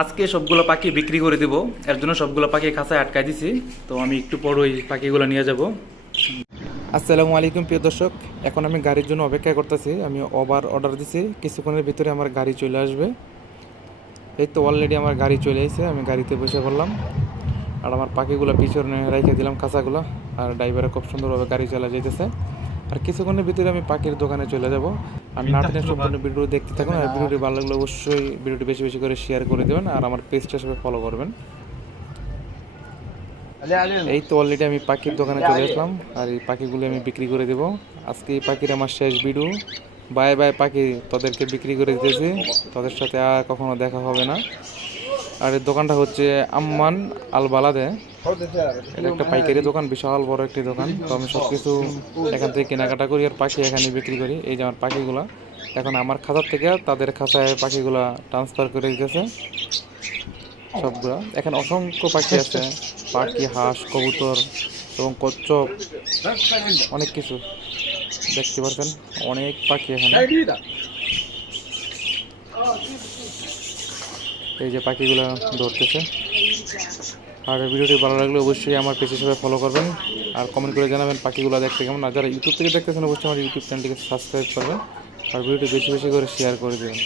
আজকে সবগুলো পাখি বিক্রি করে দেবো। এর জন্য সবগুলো পাখি খাঁচায় আটকায় দিছি। তো আমি একটু পর ওই পাখিগুলো নিয়ে যাব। আসসালামু আলাইকুম, প্রিয় দর্শক। এখন আমি গাড়ির জন্য অপেক্ষা করতেছি। আমি ওভার অর্ডার দিছি। কিছুক্ষণের ভিতরে আমার গাড়ি চলে আসবে। এই তো অলরেডি আমার গাড়ি চলে এসেছে। আমি গাড়িতে বসে পড়লাম। আর আমার পাখিগুলো পিছনে রেখে দিলাম খাঁচাগুলো। আর ড্রাইভারে খুব সুন্দরভাবে গাড়ি চালা যাইতেছে। আর কিছুক্ষণের ভিতরে আমি পাখির দোকানে চলে যাব। আর নাটনের সম্পূর্ণ ভিডিও দেখতে থাকুন আর ভিডিওটি ভালো লাগলে অবশ্যই ভিডিওটি বেশি বেশি করে শেয়ার করে দেবেন আর আমার পেজটা সবাই ফলো করবেন। এই তো অলরেডি আমি পাখির দোকানে চলে আসলাম আর এই পাখিগুলো আমি বিক্রি করে দেবো। আজকে এই পাখির আমার শেষ ভিডিও বাই বাই পাখি তাদেরকে বিক্রি করে দিতেছি। তাদের সাথে আর কখনো দেখা হবে না। আর এই দোকানটা হচ্ছে আম্মান আল বালাদে এটা একটা পাইকারি দোকান, বিশাল বড় একটি দোকান। তো আমি সব কিছু এখান থেকে কেনাকাটা করি আর পাখি এখানে বিক্রি করি। এই যে আমার পাখিগুলা। এখন আমার খাঁচার থেকে তাদের খাঁচায় পাখিগুলা ট্রান্সফার করে দিতেছে। সবগুলা। এখানে অসংখ্য পাখি আছে। পাখি, হাঁস, কবুতর এবং কচ্ছপ, অনেক কিছু। দেখতে পাচ্ছেন অনেক পাখি এখানে। এই যে পাখিগুলো ধরতেছে। আর ভিডিওটি ভালো লাগলে অবশ্যই আমার পেজ হিসেবে ফলো করবেন আর কমেন্ট করে জানাবেন পাখিগুলো দেখতে কেমন। আর যারা ইউটিউব থেকে দেখতেছেন, অবশ্যই আমার ইউটিউব চ্যানেলটিকে সাবস্ক্রাইব করবেন আর ভিডিওটি বেশি বেশি করে শেয়ার করে দেবেন।